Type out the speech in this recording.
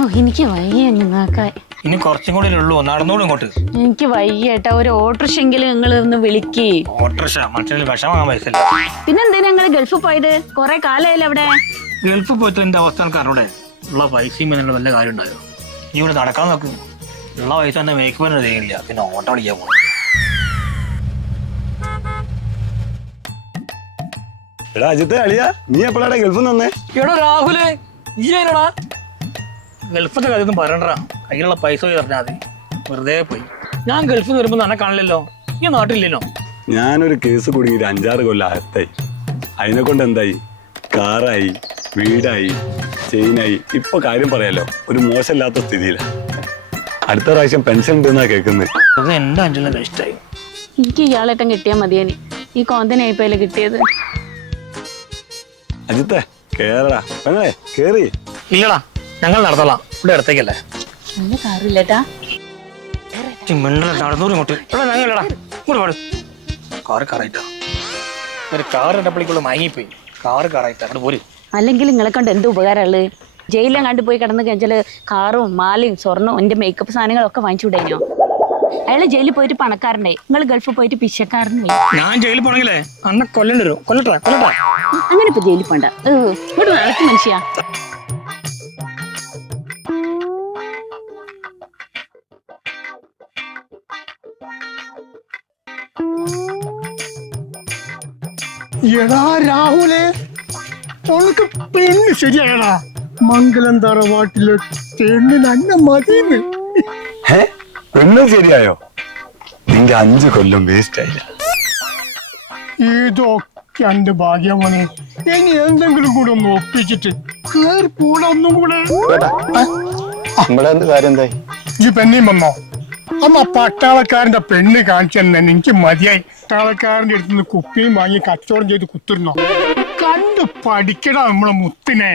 ഓ എനിക്ക് വയ്യ നിങ്ങൾക്കായി. ഇനി കുറച്ചും കൂടി ഉള്ളൂ, നടന്നോളൂ ഇങ്ങോട്ട്. എനിക്ക് വയ്യേട്ടാ, ഒരു ഓട്ടോറിക്ഷെങ്കിലും നിങ്ങൾ ഒന്ന് വിളിക്കേ. ഓട്ടോറിക്ഷ മനുഷ്യന് വിഷമാകാൻ പൈസല്ല. പിന്നെന്താ ഞങ്ങള് ഗൾഫിൽ പോയത്? കൊറേ കാലമായില്ലേ അവിടെ. ഗൾഫിൽ പോയിട്ട് എന്റെ അവസ്ഥ അറിവിടെ. ഉള്ള പൈസയും എന്നുള്ള വല്ല കാര്യം ഉണ്ടായോ? നീ ഇവിടെ നടക്കാൻ നോക്ക്. ഉള്ള പൈസ എന്റെ മേക്ക് തന്നെ ചെയ്യില്ല, പിന്നെ ഓട്ടോ വിളിക്കാൻ പോകും. എടാ അജിത്തെ അളിയാ, നീ എപ്പോഴാണ് ഗൾഫിൽ നിന്നേ? എടോ രാഹുലേ, ഈ അതിനടാ ഗൾഫത്തെ കാര്യമൊന്നും പറയണ്ടാ. കയ്യിലുള്ള പൈസ പോയി പറഞ്ഞാൽ മതി. വെറുതെ പോയി. ഞാൻ ഗൾഫിൽ നിന്ന് വരുമ്പോൾ തന്നെ കാണില്ലല്ലോ, ഈ നാട്ടിലില്ലല്ലോ. ഞാനൊരു കേസ് കുടുങ്ങിയിട്ട് 5-6 കൊല്ലം അകത്തായി. അതിനെ കൊണ്ട് എന്തായി? കാറായി, വീടായി, ചെയിനായി. ഇപ്പൊ കാര്യം പറയാലോ, ഒരു മോശമില്ലാത്ത സ്ഥിതിയിലാണ്. അടുത്ത പ്രാവശ്യം പെൻഷൻ ഉണ്ടെന്നാ കേൾക്കുന്നത്. അത് എന്റെ അഞ്ചെല്ലാം വേസ്റ്റായി. എനിക്ക് ഇയാളേട്ടം കിട്ടിയാൽ മതിയേനി. ഈ കോന്തനായിപ്പോയല്ലേ കിട്ടിയത്. അജിത്തെ കേറടാ, പെങ്ങളെ കേറി. ഇല്ലടാ, ഞങ്ങൾ നടത്തോളാം. ഇവിടെ അടുത്തേക്കല്ലേ. നല്ല കാറില്ലേട്ടാ. നടന്നൂറ് ഇങ്ങോട്ട്. ഇവിടെ ഞങ്ങളടാ ഇങ്ങോട്ട് പാട്. കാറ് കറായിട്ടാ. ഒരു കാർ ഇട്ടപ്പോഴേക്കുള്ള മയങ്ങിപ്പോയി. കാറ് കറായിട്ടാ. അവിടെ പോര്. അല്ലെങ്കിൽ നിങ്ങളെ കൊണ്ട് എന്ത് ഉപകാരമുള്ളത്? ജയിലിലും കണ്ടു പോയി കിടന്ന് കഴിഞ്ഞാൽ കാറും മാലയും സ്വർണ്ണവും എൻ്റെ മേക്കപ്പ് സാധനങ്ങളൊക്കെ വാങ്ങിച്ചു വിടേനോ? അയാൾ ജയിലിൽ പോയിട്ട് പണക്കാരനായി, നിങ്ങൾ ഗൾഫിൽ പോയിട്ട് പിശക്കാരനായി. ഞാൻ ജയിലിൽ പോണെങ്കിലേ അന്നെ കൊല്ലേണ്ടി വരും. കൊല്ലട്ടെ. അങ്ങനെ ഇപ്പൊ ജയിലിൽ പോണ്ട. ഇങ്ങോട്ട് നടക്കും മനുഷ്യ. എടാ രാഹുലെ, ഉനക്ക് പെണ്ണ് ശരിയായടാ. മംഗലം തറവാട്ടിലെ പെണ്ണിന് അന്ന മതിന്ന്. പെണ്ണ് ശരിയായോ? നിന്റെ 5 കൊല്ലം വേസ്റ്റ് ആയില്ല. ഇതൊക്കെ എന്റെ ഭാഗ്യമോനെ. ഇനി എന്തെങ്കിലും കൂടെ ഒന്ന് ഒപ്പിച്ചിട്ട് കേറി കൂടെ ഒന്നും കൂടെ. കാര്യം എന്തായി? ഈ പെണ്ണിയും വന്നോ? അമ്മ പട്ടാളക്കാരന്റെ പെണ്ണ് കാണിച്ചെന്നെ എനിക്ക് മതിയായി. പട്ടാളക്കാരന്റെ അടുത്തുനിന്ന് കുപ്പിയും വാങ്ങി കച്ചവടം ചെയ്ത് കുത്തിരുന്നോ? കണ്ട് പഠിക്കടാ നമ്മളെ മുത്തിനെ.